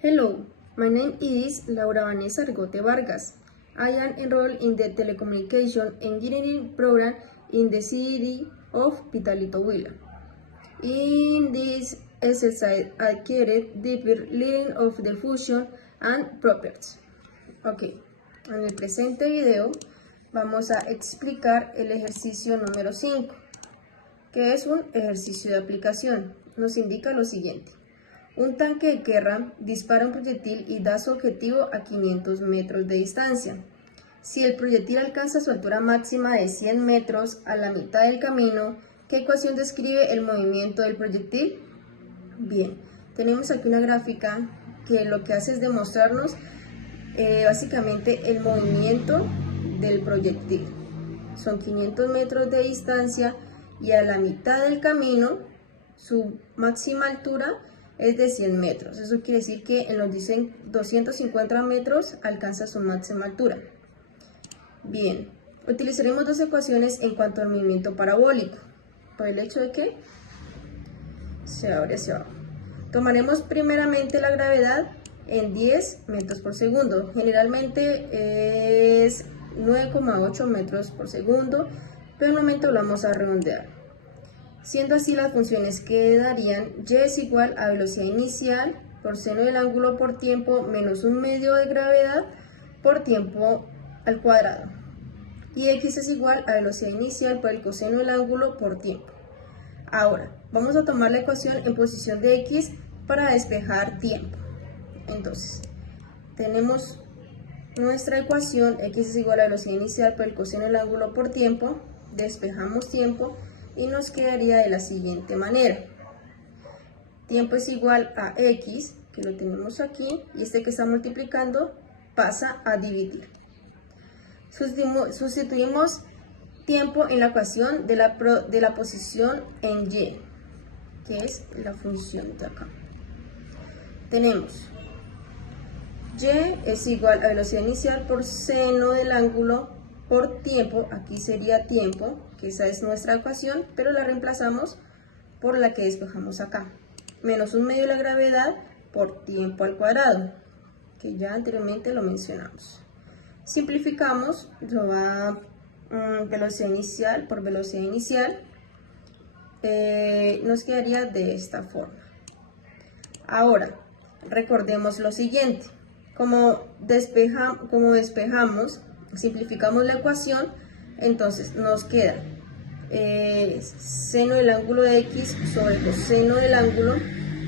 Hello, my name is Laura Vanessa Argote Vargas. I am enrolled in the Telecommunication Engineering program in the city of Pitalito Huila. In this exercise, I acquired deeper learning of the function and properties. Ok, en el presente video vamos a explicar el ejercicio número 5, que es un ejercicio de aplicación. Nos indica lo siguiente. Un tanque de guerra dispara un proyectil y da su objetivo a 500 metros de distancia. Si el proyectil alcanza su altura máxima de 100 metros a la mitad del camino, ¿qué ecuación describe el movimiento del proyectil? Bien, tenemos aquí una gráfica que lo que hace es demostrarnos básicamente el movimiento del proyectil. Son 500 metros de distancia y a la mitad del camino su máxima altura es de 100 metros. Eso quiere decir que en los 250 metros alcanza su máxima altura. Bien, utilizaremos dos ecuaciones en cuanto al movimiento parabólico, por el hecho de que se abre hacia abajo. Tomaremos primeramente la gravedad en 10 metros por segundo. Generalmente es 9,8 metros por segundo, pero en el momento lo vamos a redondear. Siendo así, las funciones que darían y es igual a velocidad inicial por seno del ángulo por tiempo menos un medio de gravedad por tiempo al cuadrado. Y x es igual a velocidad inicial por el coseno del ángulo por tiempo. Ahora, vamos a tomar la ecuación en posición de x para despejar tiempo. Entonces, tenemos nuestra ecuación, x es igual a velocidad inicial por el coseno del ángulo por tiempo, despejamos tiempo, y nos quedaría de la siguiente manera. Tiempo es igual a x, que lo tenemos aquí, y este que está multiplicando pasa a dividir. Sustituimos tiempo en la ecuación de la posición en y, que es la función de acá. Tenemos y es igual a velocidad inicial por seno del ángulo por tiempo, aquí sería tiempo, que esa es nuestra ecuación, pero la reemplazamos por la que despejamos acá, menos un medio de la gravedad por tiempo al cuadrado, que ya anteriormente lo mencionamos. Simplificamos, eso va velocidad inicial por velocidad inicial, nos quedaría de esta forma. Ahora, recordemos lo siguiente, como despejamos, simplificamos la ecuación, entonces nos queda seno del ángulo de x sobre coseno del ángulo,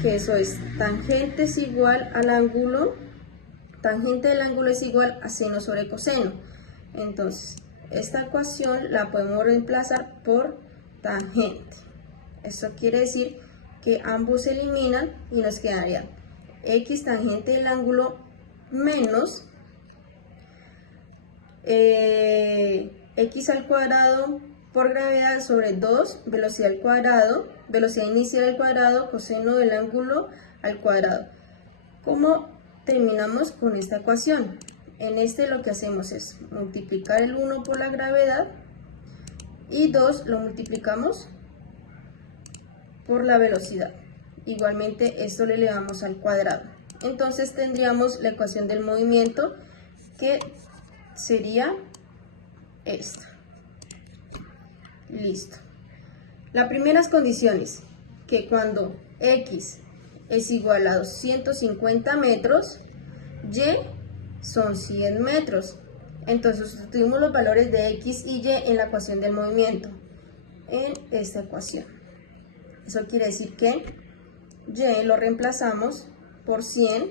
que eso es tangente es igual al ángulo, tangente del ángulo es igual a seno sobre coseno. Entonces, esta ecuación la podemos reemplazar por tangente. Esto quiere decir que ambos se eliminan y nos quedaría x tangente del ángulo menos x al cuadrado por gravedad sobre 2 velocidad al cuadrado, velocidad inicial al cuadrado, coseno del ángulo al cuadrado. ¿Cómo terminamos con esta ecuación? En lo que hacemos es multiplicar el 1 por la gravedad y 2 lo multiplicamos por la velocidad. Igualmente esto lo elevamos al cuadrado. Entonces tendríamos la ecuación del movimiento, que sería esta. Listo. Las primeras condiciones, que cuando x es igual a 250 metros, y son 100 metros. Entonces sustituimos los valores de x y y en la ecuación del movimiento, en esta ecuación. Eso quiere decir que y lo reemplazamos por 100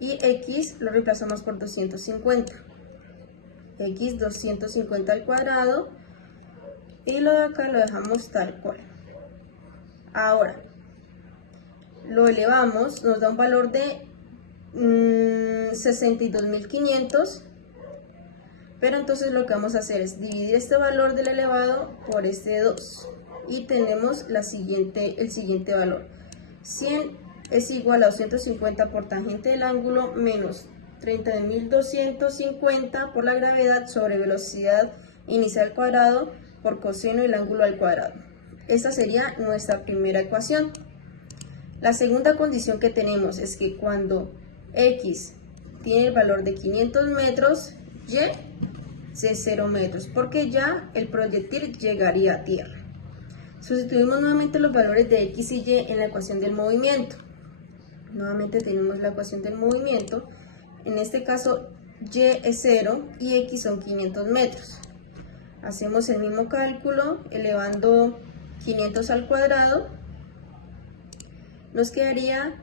y x lo reemplazamos por 250. X 250 al cuadrado y lo de acá lo dejamos tal cual. Ahora lo elevamos, nos da un valor de 62.500, pero entonces lo que vamos a hacer es dividir este valor del elevado por este 2 y tenemos el siguiente valor. 100 es igual a 250 por tangente del ángulo menos 30.250 por la gravedad sobre velocidad inicial al cuadrado por coseno del ángulo al cuadrado. Esta sería nuestra primera ecuación. La segunda condición que tenemos es que cuando X tiene el valor de 500 metros, Y es 0 metros, porque ya el proyectil llegaría a tierra. Sustituimos nuevamente los valores de X y Y en la ecuación del movimiento. Nuevamente tenemos la ecuación del movimiento. En este caso, Y es 0 y X son 500 metros. Hacemos el mismo cálculo elevando 500 al cuadrado. Nos quedaría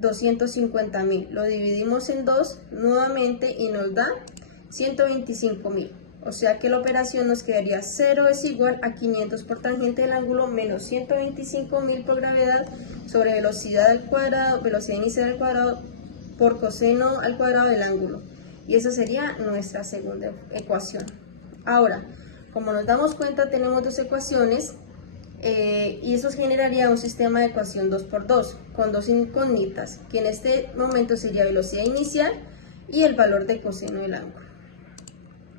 250.000. Lo dividimos en 2 nuevamente y nos da 125.000. O sea que la operación nos quedaría 0 es igual a 500 por tangente del ángulo menos 125.000 por gravedad sobre velocidad al cuadrado, velocidad inicial al cuadrado por coseno al cuadrado del ángulo. Y esa sería nuestra segunda ecuación. Ahora, como nos damos cuenta, tenemos dos ecuaciones y eso generaría un sistema de ecuación 2×2 con dos incógnitas, que en este momento sería velocidad inicial y el valor de coseno del ángulo.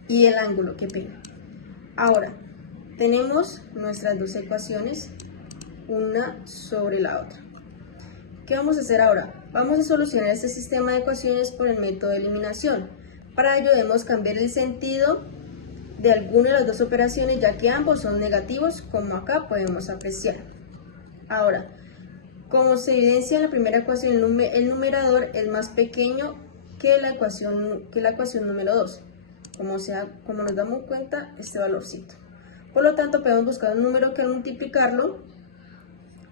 Y el ángulo, qué pena. Ahora, tenemos nuestras dos ecuaciones, una sobre la otra. ¿Qué vamos a hacer ahora? Vamos a solucionar este sistema de ecuaciones por el método de eliminación. Para ello debemos cambiar el sentido de alguna de las dos operaciones, ya que ambos son negativos, como acá podemos apreciar. Ahora, como se evidencia en la primera ecuación, el numerador es más pequeño que la ecuación número 2. Como nos damos cuenta, este valorcito. Por lo tanto, podemos buscar un número que al multiplicarlo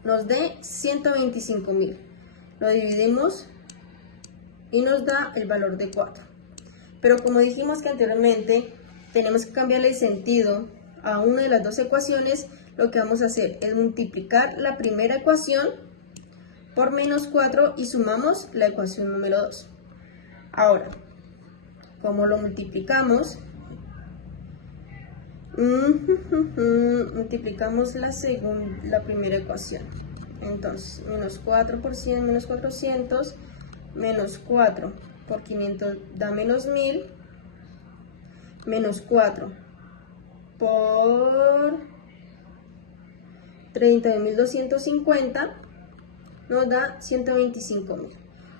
nos dé 125.000. Lo dividimos y nos da el valor de 4. Pero como dijimos que anteriormente, tenemos que cambiarle el sentido a una de las dos ecuaciones. Lo que vamos a hacer es multiplicar la primera ecuación por menos 4 y sumamos la ecuación número 2. Ahora, como lo multiplicamos, multiplicamos la primera ecuación. Entonces, menos 4 por 100, menos 400, menos 4 por 500 da menos 1000, menos 4 por 30.250 nos da 125.000,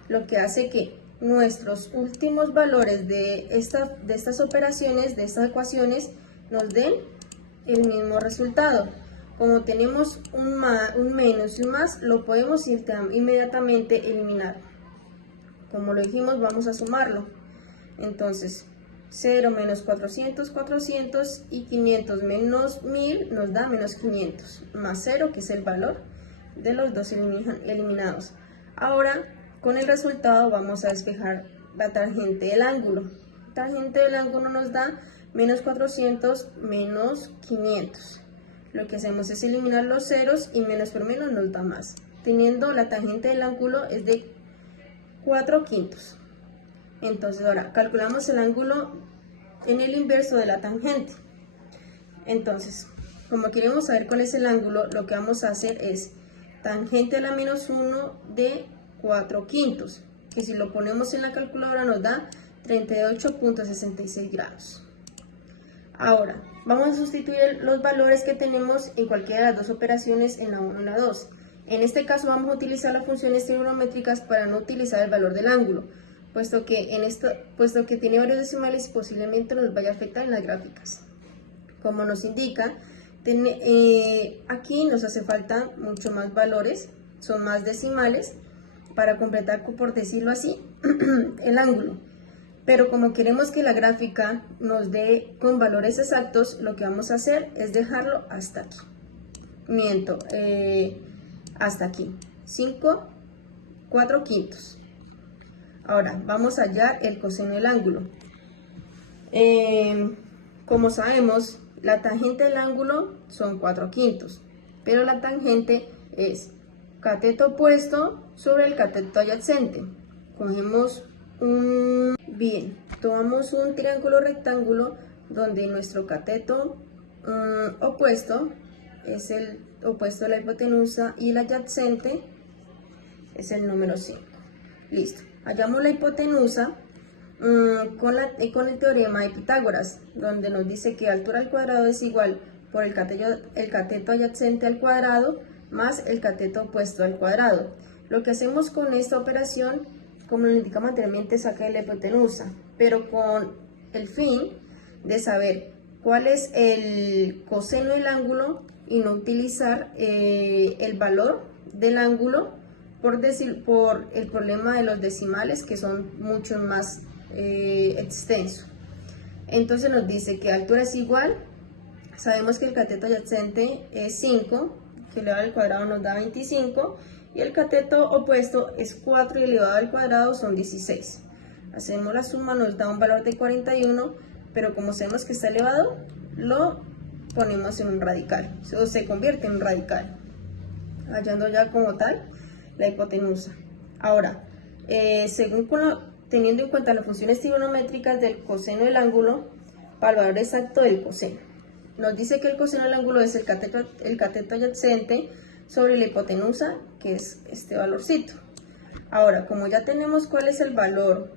lo que hace que nuestros últimos valores de estas operaciones, de estas ecuaciones, nos den el mismo resultado. Como tenemos un menos y un más, lo podemos inmediatamente eliminar. Como lo dijimos, vamos a sumarlo. Entonces, 0 menos 400, 400 y 500 menos 1000 nos da menos 500, más 0, que es el valor de los dos eliminados. Ahora, con el resultado vamos a despejar la tangente del ángulo. La tangente del ángulo nos da menos 400 menos 500. Lo que hacemos es eliminar los ceros y menos por menos nos da más. Teniendo la tangente del ángulo es de 4/5. Entonces ahora calculamos el ángulo en el inverso de la tangente. Entonces, como queremos saber cuál es el ángulo, lo que vamos a hacer es tangente a la menos 1 de 4/5, que si lo ponemos en la calculadora nos da 38.66 grados. Ahora, vamos a sustituir los valores que tenemos en cualquiera de las dos operaciones en la 1 y la 2. En este caso vamos a utilizar las funciones trigonométricas para no utilizar el valor del ángulo, puesto que tiene varios decimales y posiblemente nos vaya a afectar en las gráficas. Como nos indica, aquí nos hace falta mucho más valores, son más decimales, para completar, por decirlo así, el ángulo. Pero como queremos que la gráfica nos dé con valores exactos, lo que vamos a hacer es dejarlo hasta aquí. Hasta aquí, 4/5. Ahora vamos a hallar el coseno del ángulo. Como sabemos, la tangente del ángulo son 4/5, pero la tangente es cateto opuesto sobre el cateto adyacente. Cogemos tomamos un triángulo rectángulo donde nuestro cateto opuesto es el opuesto de la hipotenusa y el adyacente es el número 5. Listo. Hallamos la hipotenusa con el teorema de Pitágoras, donde nos dice que altura al cuadrado es igual por el cateto adyacente al cuadrado más el cateto opuesto al cuadrado. Lo que hacemos con esta operación, como lo indicamos anteriormente, es sacar la hipotenusa, pero con el fin de saber cuál es el coseno del ángulo y no utilizar el valor del ángulo por el problema de los decimales, que son mucho más extensos. Entonces nos dice que altura es igual, sabemos que el cateto adyacente es 5, que elevado al cuadrado nos da 25, y el cateto opuesto es 4 y elevado al cuadrado son 16. Hacemos la suma, nos da un valor de 41, pero como sabemos que está elevado, lo ponemos en un radical, o se convierte en un radical, hallando ya como tal la hipotenusa. Ahora, teniendo en cuenta las funciones trigonométricas del coseno del ángulo, para el valor exacto del coseno. Nos dice que el coseno del ángulo es el cateto adyacente sobre la hipotenusa, que es este valorcito. Ahora, como ya tenemos cuál es el valor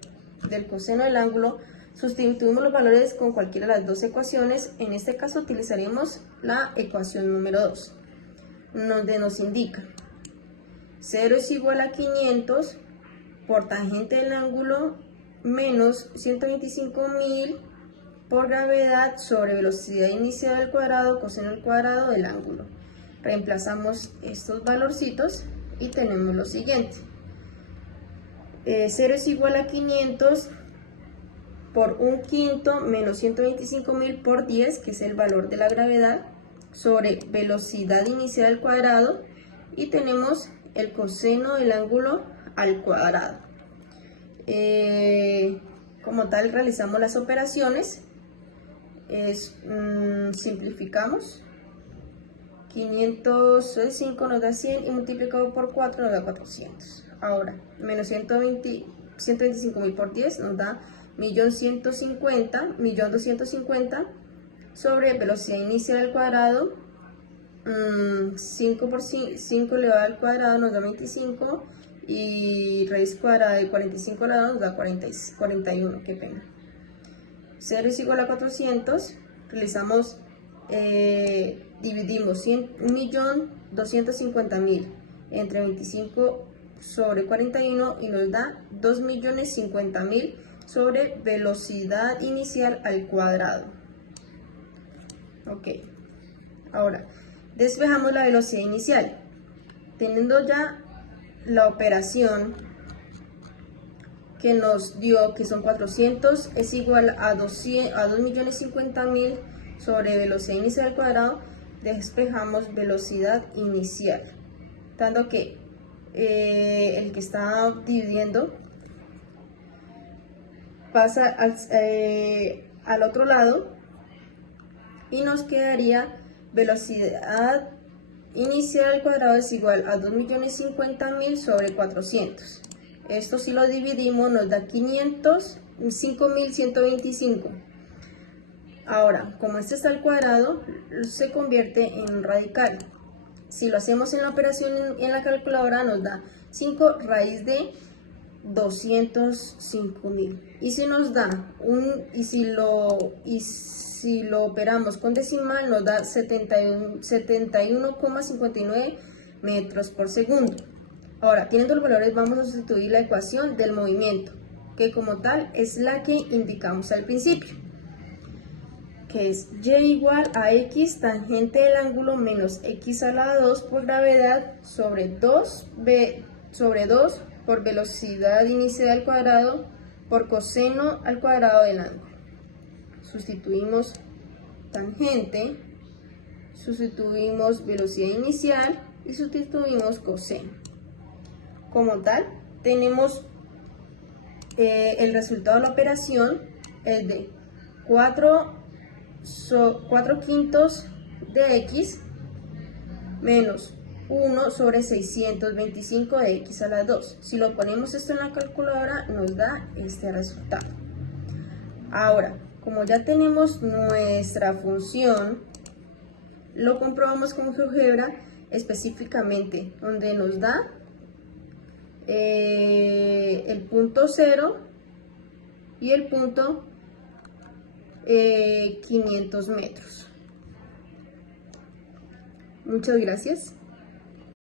del coseno del ángulo, sustituimos los valores con cualquiera de las dos ecuaciones. En este caso utilizaremos la ecuación número 2, donde nos indica 0 es igual a 500 por tangente del ángulo menos 125.000 por gravedad sobre velocidad inicial al cuadrado coseno al cuadrado del ángulo. Reemplazamos estos valorcitos y tenemos lo siguiente. 0 es igual a 500 por 1/5 menos 125.000 por 10, que es el valor de la gravedad, sobre velocidad inicial al cuadrado, y tenemos el coseno del ángulo al cuadrado. Como tal, realizamos las operaciones, simplificamos. 505 nos da 100 y multiplicado por 4 nos da 400. Ahora, menos 125.000 por 10 nos da 1.250.000 sobre velocidad inicial al cuadrado. 5 por 5 elevado al cuadrado nos da 25 y raíz cuadrada de 45 al lado nos da 41, qué pena. 0 es igual a 400, realizamos, dividimos 1.250.000 entre 25 sobre 41 y nos da 2.050.000 sobre velocidad inicial al cuadrado. Ok, ahora despejamos la velocidad inicial, teniendo ya la operación que nos dio, que son 400, es igual a 2.050.000 sobre velocidad inicial al cuadrado. Despejamos velocidad inicial, dando que el que está dividiendo pasa al otro lado y nos quedaría velocidad inicial al cuadrado es igual a 2.050.000 sobre 400. Esto si lo dividimos nos da 5.125. Ahora, como este está al cuadrado, se convierte en un radical. Si lo hacemos en la operación en la calculadora nos da 5 raíz de 205.000. Y si nos da si lo operamos con decimal nos da 71,59 metros por segundo. Ahora, teniendo los valores, vamos a sustituir la ecuación del movimiento, que como tal es la que indicamos al principio, que es y igual a x tangente del ángulo menos x a la 2 por gravedad sobre 2 por velocidad inicial al cuadrado por coseno al cuadrado del ángulo. Sustituimos tangente, sustituimos velocidad inicial y sustituimos coseno. Como tal, tenemos el resultado de la operación es de 4/5 de x menos 1 sobre 625 de x a la 2. Si lo ponemos esto en la calculadora nos da este resultado. Ahora, como ya tenemos nuestra función, lo comprobamos con GeoGebra, específicamente donde nos da el punto 0 y el punto 500 metros. Muchas gracias.